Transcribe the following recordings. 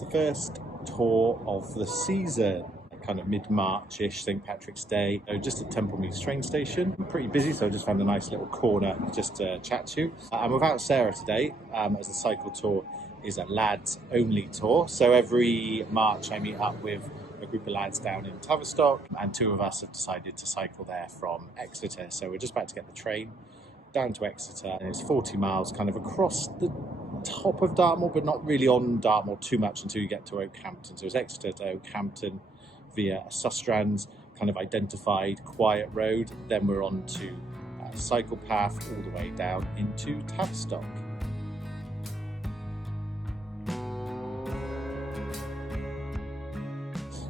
It's the first tour of the season, kind of mid-March-ish, St. Patrick's Day. So just at Temple Meads train station. I'm pretty busy, so I just found a nice little corner just to chat to you. I'm without Sarah today, as the cycle tour is a lads-only tour. So every March I meet up with a group of lads down in Tavistock, and two of us have decided to cycle there from Exeter. So we're just about to get the train down to Exeter, and it's 40 miles kind of across the top of Dartmoor, but not really on Dartmoor too much until you get to Okehampton. So it's Exeter to Okehampton via a Sustrans kind of identified quiet road. Then we're on to a cycle path all the way down into Tavistock.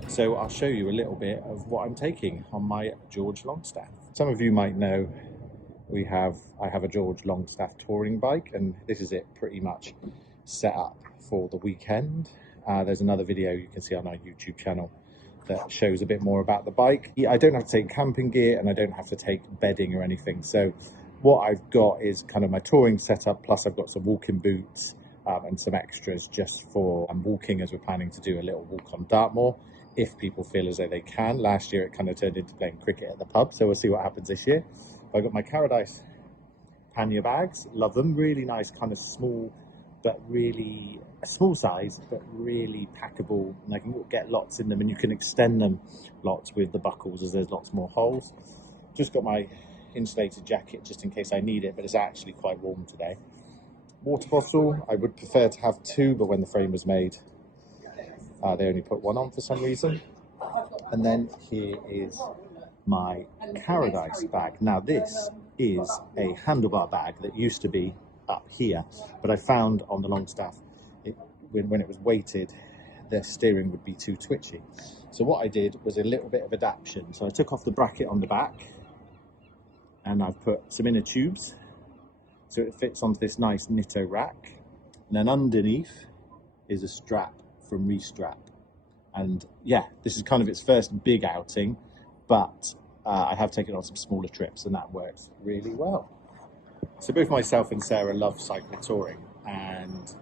So I'll show you a little bit of what I'm taking on my George Longstaff. Some of you might know I have a George Longstaff touring bike, and this is it pretty much set up for the weekend. There's another video you can see on our YouTube channel that shows a bit more about the bike. I don't have to take camping gear and I don't have to take bedding or anything. So what I've got is kind of my touring setup, plus I've got some walking boots and some extras just for walking, as we're planning to do a little walk on Dartmoor, if people feel as though they can. Last year it kind of turned into playing cricket at the pub, so we'll see what happens this year. I've got my Paradise pannier bags, love them, really nice, kind of small, but really a small size, but really packable, and I can get lots in them, and you can extend them lots with the buckles as there's lots more holes. Just got my insulated jacket just in case I need it, but it's actually quite warm today. Water bottle, I would prefer to have two, but when the frame was made, they only put one on for some reason. And then here is my Paradise bag. Now this is a handlebar bag that used to be up here, but I found on the Longstaff, when it was weighted, the steering would be too twitchy. So what I did was a little bit of adaptation. So I took off the bracket on the back, and I've put some inner tubes so it fits onto this nice Nitto rack, and then underneath is a strap from Restrap. And yeah, this is kind of its first big outing, but I have taken on some smaller trips, and that works really well. So both myself and Sarah love cycle touring, and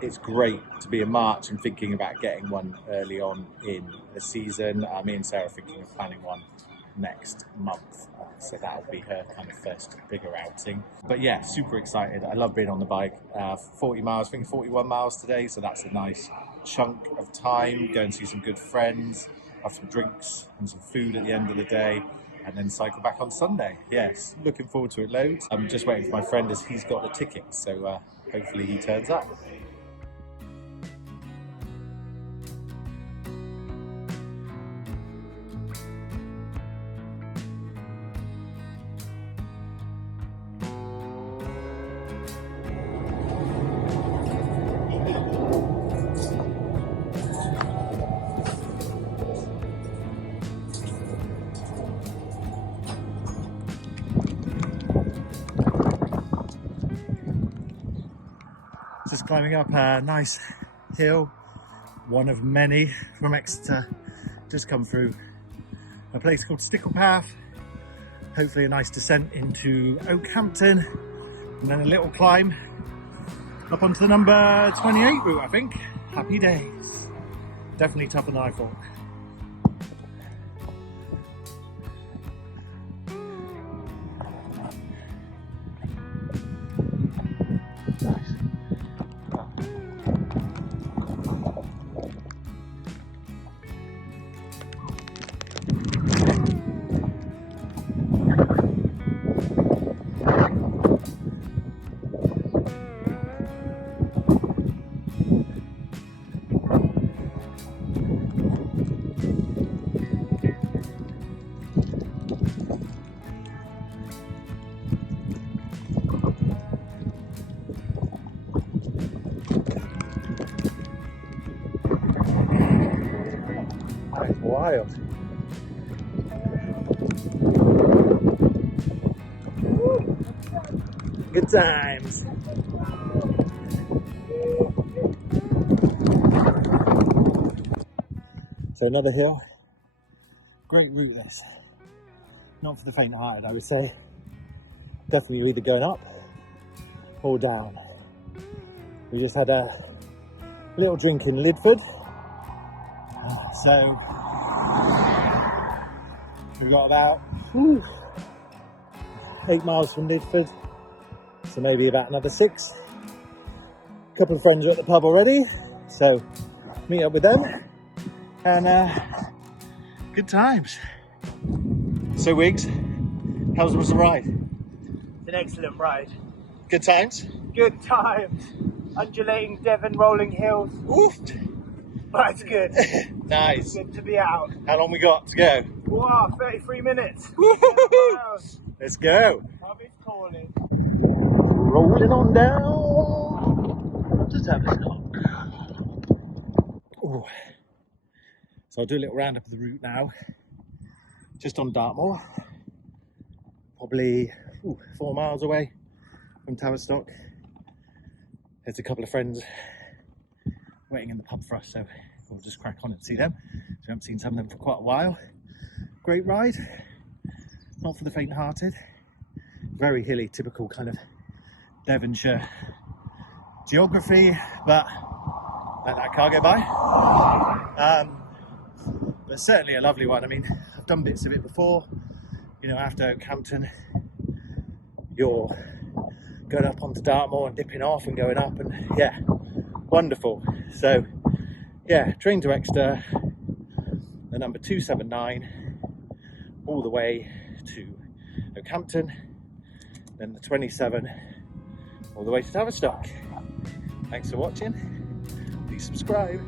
it's great to be in March and thinking about getting one early on in the season. Me and Sarah are thinking of planning one next month, so that'll be her kind of first bigger outing. But yeah, super excited. I love being on the bike. 40 miles, I think 41 miles today, so that's a nice chunk of time. Go and see some good friends, have some drinks and some food at the end of the day, and then cycle back on Sunday. Yes, looking forward to it loads. I'm just waiting for my friend as he's got the tickets, so hopefully he turns up. Just climbing up a nice hill, one of many from Exeter, just come through a place called Stickle Path, hopefully a nice descent into Okehampton, and then a little climb up onto the number 28 route, I think. Happy days. Definitely tougher than I thought. Wild. Good times. So another hill. Great route this. Not for the faint-hearted, I would say. Definitely either going up or down. We just had a little drink in Lidford. So we've got about 8 miles from Lidford, so maybe about another 6. A couple of friends are at the pub already, so meet up with them and good times. So Wiggs, how was the ride? It's an excellent ride. Good times? Good times. Undulating Devon rolling hills. Oof. But it's good. Nice. Good to be out. How long we got to go? Wow, 33 minutes. Let's go. Pub is calling. Rolling on down to Tavistock. So I'll do a little roundup of the route now. Just on Dartmoor, probably 4 miles away from Tavistock. There's a couple of friends waiting in the pub for us, so we'll just crack on and see them. So we haven't seen some of them for quite a while. Great ride, not for the faint-hearted. Very hilly, typical kind of Devonshire geography, but let that car go by. But certainly a lovely one. I mean, I've done bits of it before. You know, after Okehampton, you're going up onto Dartmoor and dipping off and going up, and yeah, wonderful. So yeah, train to Exeter, the number 279, all the way to Okehampton, then the 27 all the way to Tavistock. Thanks for watching. Please subscribe.